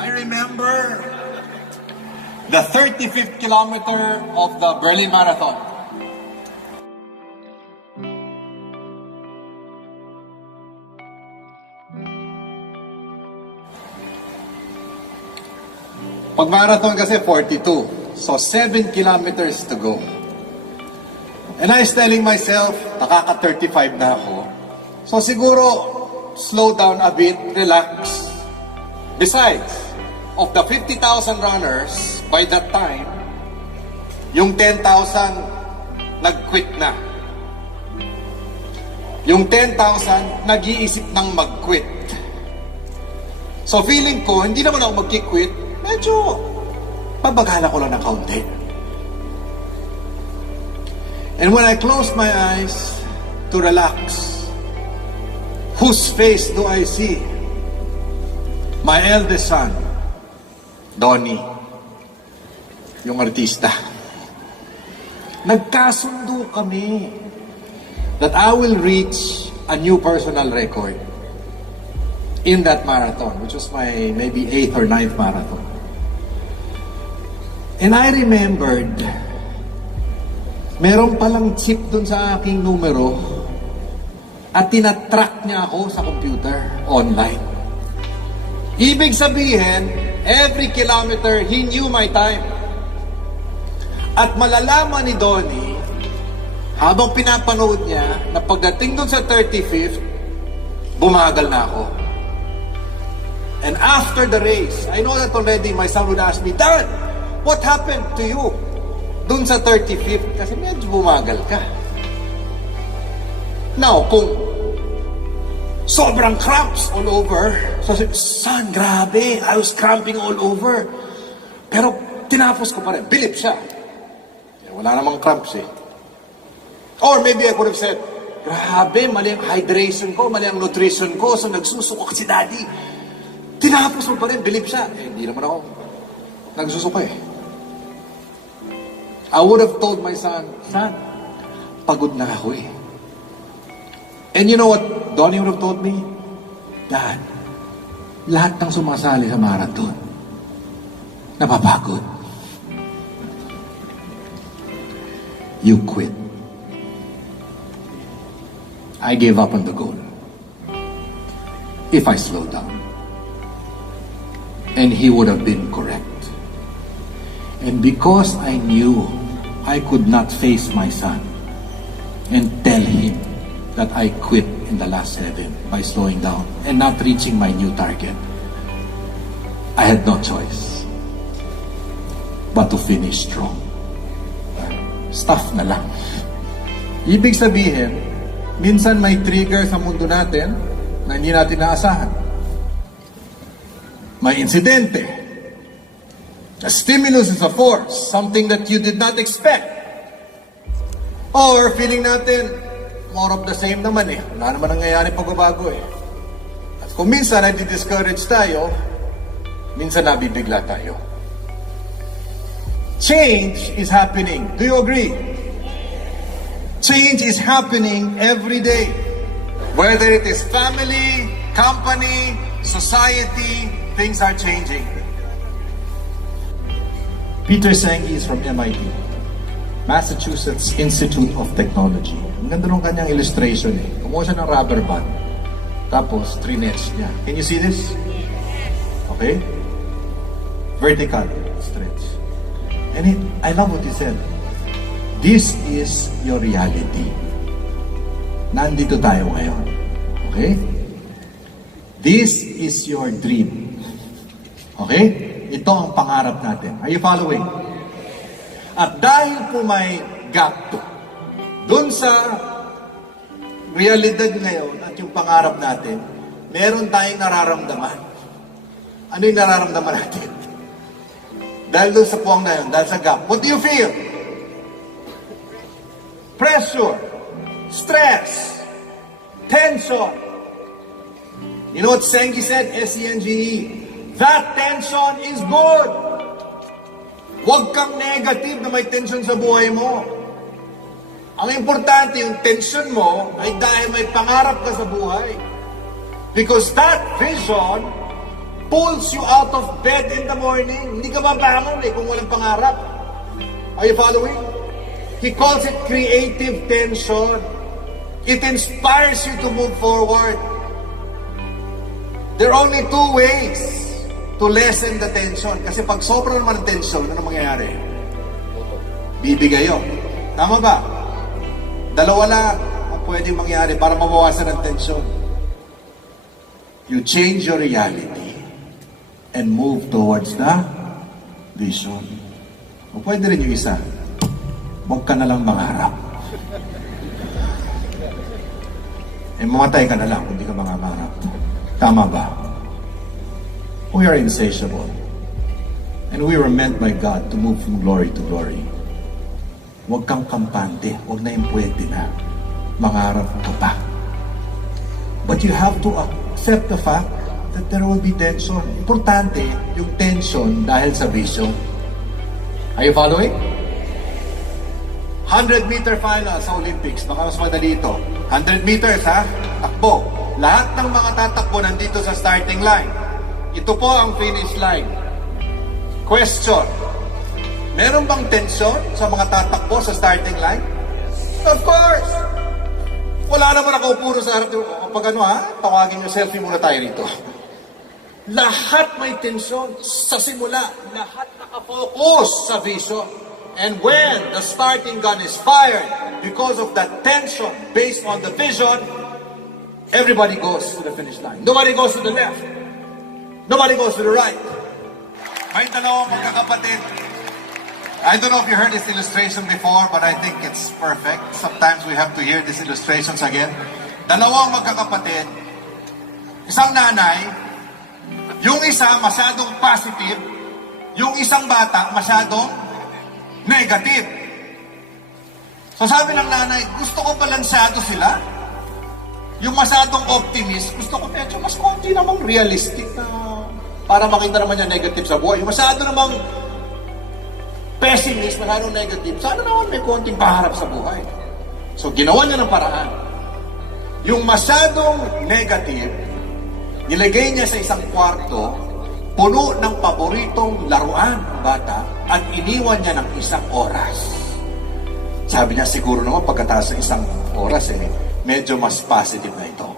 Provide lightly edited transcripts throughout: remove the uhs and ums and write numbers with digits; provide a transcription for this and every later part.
I remember the 35th kilometer of the Berlin Marathon. Pag marathon kasi 42. So 7 kilometers to go. And I was telling myself, nakaka-35 na ako. So siguro, slow down a bit, relax. Besides, of the 50,000 runners, by that time, yung 10,000 nag-quit na. Yung 10,000 nag-iisip ng mag-quit. So feeling ko, hindi naman ako mag-quit, medyo pabagala ko lang ng kaunti. And when I closed my eyes to relax, whose face do I see? My eldest son, Donnie, yung artista. Nagkasundo kami that I will reach a new personal record in that marathon, which was my maybe 8th or 9th marathon. And I remembered, meron palang chip dun sa aking numero at tinatrack niya ako sa computer online. Ibig sabihin, every kilometer, he knew my time. At malalaman ni Donnie, habang pinapanood niya, na pagdating dun sa 35th, bumagal na ako. And after the race, I know that already my son would ask me, Dad, what happened to you dun sa 35th? Kasi medyo bumagal ka. Now, kung sobrang cramps all over, so son, grabe, I was cramping all over. Pero tinapos ko pa rin, bilib siya. Wala namang cramps eh. Or maybe I could have said, grabe, mali ang hydration ko, mali ang nutrition ko, so nagsusuka si daddy. Tinapos mo pa rin, bilib siya. Eh, hindi naman ako nagsusuka eh. I would have told my son, son, pagod na ako eh. And you know what Donnie would have told me? Dad, lahat ng sumasali sa marathon, napapagod. You quit. I gave up on the goal. If I slowed down. And he would have been correct. And because I knew I could not face my son and tell him that I quit in the last 7 by slowing down and not reaching my new target, I had no choice but to finish strong. Stuff na lang. Ibig sabihin, minsan may trigger sa mundo natin na hindi natin naasahan. May insidente. A stimulus is a force, something that you did not expect. Or feeling natin, more of the same naman eh. Wala naman nangyayari pagbabago eh. At kung minsan ay di-discourage tayo, minsan nabibigla tayo. Change is happening. Do you agree? Change is happening every day. Whether it is family, company, society, things are changing. Peter Senge is from MIT, Massachusetts Institute of Technology. Ang ganda nung kanyang illustration eh. Kumuha siya ng rubber band. Tapos, 3 nets niya. Can you see this? Okay? Vertical stretch. And I love what he said. This is your reality. Nandito tayo ngayon. Okay? This is your dream. Okay? Ito ang pangarap natin. Are you following? At dahil po may gap to, dun sa realidad ngayon at yung pangarap natin, meron tayong nararamdaman. Ano yung nararamdaman natin? Dahil dun sa puwang na yun, dahil sa gap. What do you feel? Pressure, stress, tension. You know what Senge said? S-E-N-G-E. That tension is good. Huwag kang negative na may tension sa buhay mo. Ang importante, yung tension mo ay dahil may pangarap ka sa buhay. Because that vision pulls you out of bed in the morning. Hindi ka mabangon kung walang pangarap. Are you following? He calls it creative tension. It inspires you to move forward. There are only two ways to lessen the tension. Kasi pag sobrang naman ng tension, ano mangyayari? Bibigayo. Tama ba? Dalawa lang ang pwedeng mangyari para mabawasan ang tension. You change your reality and move towards the vision. O pwede rin yung isa. Huwag ka na lang mangarap. Eh, mamatay ka na lang kung di ka mangarap. Tama ba? We are insatiable. And we were meant by God to move from glory to glory. Huwag kang kampante. Huwag na yung pwede na. Mangarap ka pa. But you have to accept the fact that there will be tension. Importante yung tension dahil sa vision. Are you following? 100-meter final sa Olympics. Baka mas madali ito. 100 meters, ha? Takbo. Lahat ng mga tatakbo nandito sa starting line. Ito po ang finish line. Question. Meron bang tension sa mga tatakbo sa starting line? Of course! Wala naman ako puro sa harap. Pag ano, ha? Tawagin nyo, selfie muna tayo rito. Lahat may tension sa simula. Lahat nakafocus sa vision. And when the starting gun is fired, because of that tension based on the vision, everybody goes to the finish line. Nobody goes to the left. Nobody goes to the right. May dalawang magkakapatid. I don't know if you heard this illustration before, but I think it's perfect. Sometimes we have to hear these illustrations again. Dalawang magkakapatid, isang nanay, yung isa masyadong positive, yung isang bata masyadong negative. So sabi ng nanay, gusto ko balansyado sila. Yung masyadong optimist, gusto ko medyo mas konti namang realistic na para makita naman niya negative sa buhay. Yung masyado namang pessimist, masyadong negative, sana naman may konting paharap sa buhay. So ginawa niya ng paraan. Yung masyadong negative, nilagay niya sa isang kwarto, puno ng paboritong laruan ng bata, at iniwan niya ng isang oras. Sabi niya, siguro naman pagkatapos ng isang oras, medyo mas positive na ito.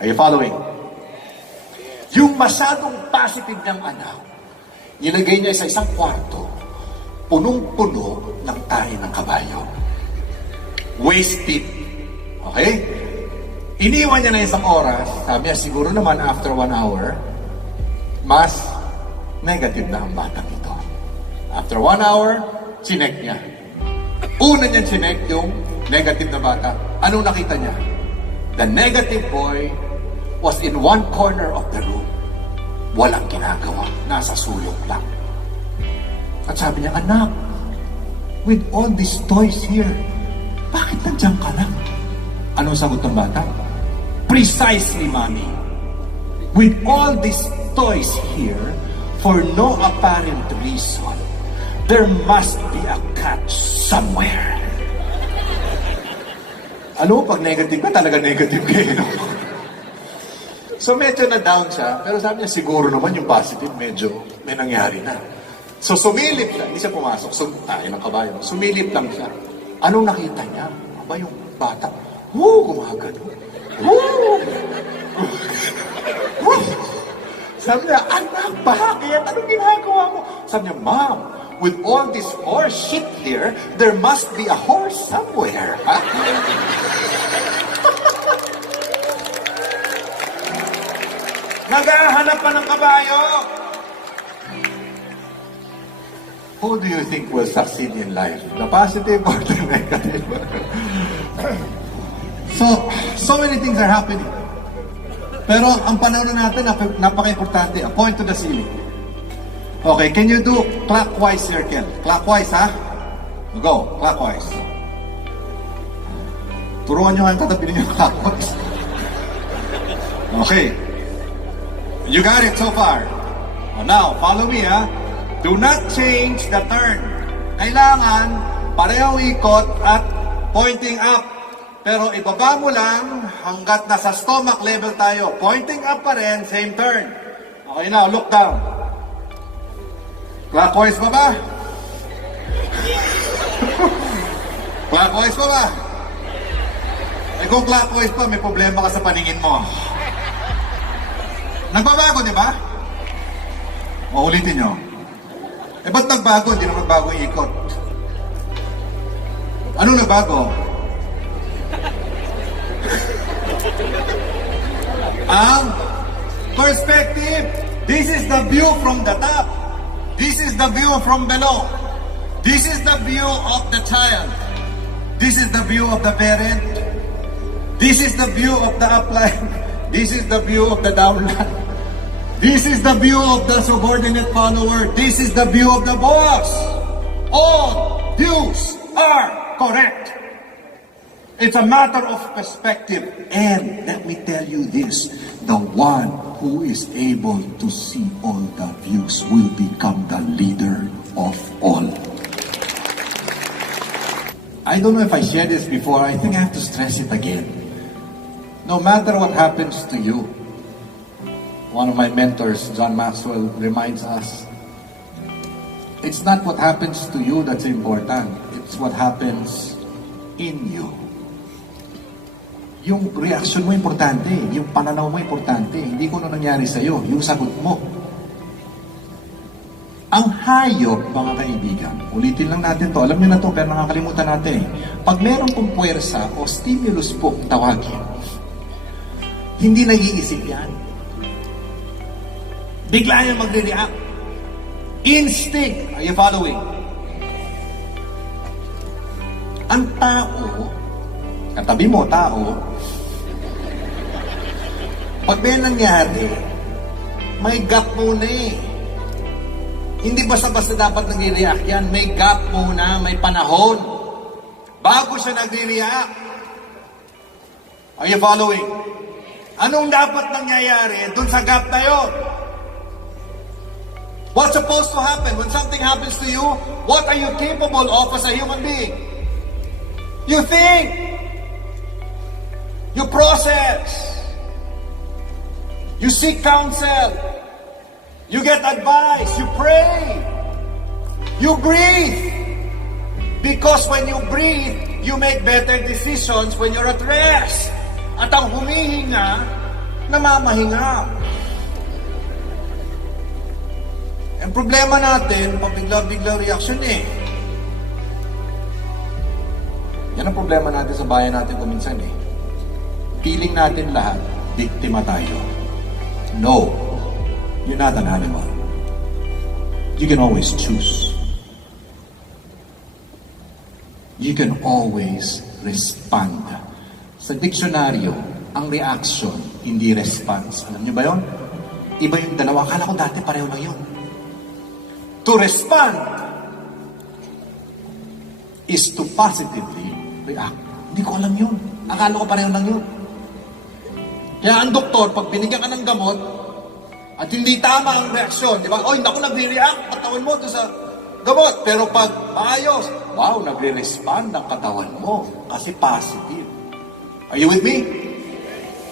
Are you following? Yung masyadong positive niyang anak, nilagay niya sa isang kwarto, punong-puno ng tahi ng kabayo. Wasted. Okay? Iniwan niya na isang oras. Sabi niya, siguro naman after 1 hour, mas negative na ang batang ito. After 1 hour, chinek niya. Una niya chinek yung negative na bata. Anong nakita niya? The negative boy was in one corner of the room. Walang ginagawa. Nasa sulok lang. At sabi niya, anak, with all these toys here, bakit nandiyan ka lang? Anong sagot ng bata? Precisely, mommy. With all these toys here, for no apparent reason, there must be a catch somewhere. Ano, pag negative ka, talaga negative kayo. No? So medyo na-down siya, pero sabi niya, siguro naman yung positive, medyo may nangyari na. So sumilip siya, hindi siya pumasok, tayo ng kabayo, sumilip lang siya. Anong nakita niya? Aba yung bata, gumagano. Sabi niya, anak, bakit? Anong ginagawa mo? Sabi niya, Mom, with all this horse shit here, there must be a horse somewhere. Ha? Naghahanap pa ng kabayo. Who do you think will succeed in life? The positive or the negative? So many things are happening. Pero ang panahon na natin, napaka-importante. A point to the ceiling. Okay, can you do clockwise circle? Clockwise, ha? Go, clockwise. Turuan nyo nga yung tatabi ninyo clockwise. Okay. You got it so far. Now, follow me, ha? Do not change the turn. Kailangan parehong ikot at pointing up. Pero ibaba mo lang hanggat nasa stomach level tayo. Pointing up pa rin, same turn. Okay, now, look down. Clockwise pa ba? Clockwise pa ba? Eh kung clockwise pa, may problema ka sa paningin mo. Nagbabago, di ba? Maulitin nyo. Eh ba't nagbago? Hindi na magbago yung ikot. Anong nagbago? Ang perspective. This is the view from the top. This is the view from below. This is the view of the child. This is the view of the parent. This is the view of the upline. This is the view of the downline. This is the view of the subordinate follower. This is the view of the boss. All views are correct. It's a matter of perspective. And let me tell you this, the one who is able to see all the views will become the leader of all. I don't know if I shared this before. I think I have to stress it again. No matter what happens to you, one of my mentors, John Maxwell, reminds us, it's not what happens to you that's important. It's what happens in you. Yung reaction mo importante, yung pananaw mo importante, hindi ko na nangyari sa'yo, yung sagot mo. Ang hayop, mga kaibigan, ulitin lang natin to, alam niyo na to, pero nakakalimutan natin. Pag meron pong puwersa o stimulus po tawagin, hindi nag-iisip yan. Bigla yan magre-react. Instinct. Are you following? Ang tao, katabi mo, tao, pag may nangyari, may gap muna eh. Hindi basta-basta dapat nag-react yan. May gap muna, may panahon. Bago siya nag-react. Are you following? Anong dapat nangyayari dun sa gap na yun? What's supposed to happen when something happens to you? What are you capable of as a human being? You think. You process. You seek counsel. You get advice. You pray. You breathe. Because when you breathe, you make better decisions when you're at rest. At ang humihinga, namamahinga. Ang problema natin, pabigla-bigla reaction eh. Yan ang problema natin sa bayan natin kuminsan eh. Feeling natin lahat, biktima tayo. No, you're not an animal. You can always choose. You can always respond. Sa diksyonaryo, ang reaction, hindi response. Alam niyo ba yun? Iba yung dalawa. Akala ko dati pareho lang yun. To respond is to positively react. Hindi ko alam yun. Akala ko pareho lang yun. Kaya ang doktor, pag binigyan ka ng gamot, at hindi tama ang reaksyon, di ba? Oy, naku, nagre-react, katawan mo doon sa gamot. Pero pag maayos, wow, nagre-respond ang katawan mo kasi positive. Are you with me?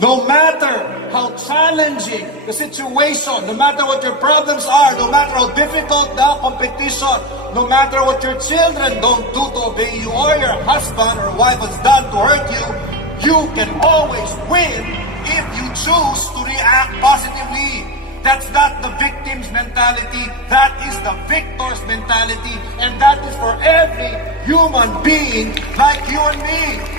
No matter how challenging the situation, no matter what your problems are, no matter how difficult the competition, no matter what your children don't do to obey you or your husband or wife has done to hurt you, you can always win if you choose to react positively. That's not the victim's mentality. That is the victor's mentality. And that is for every human being like you and me.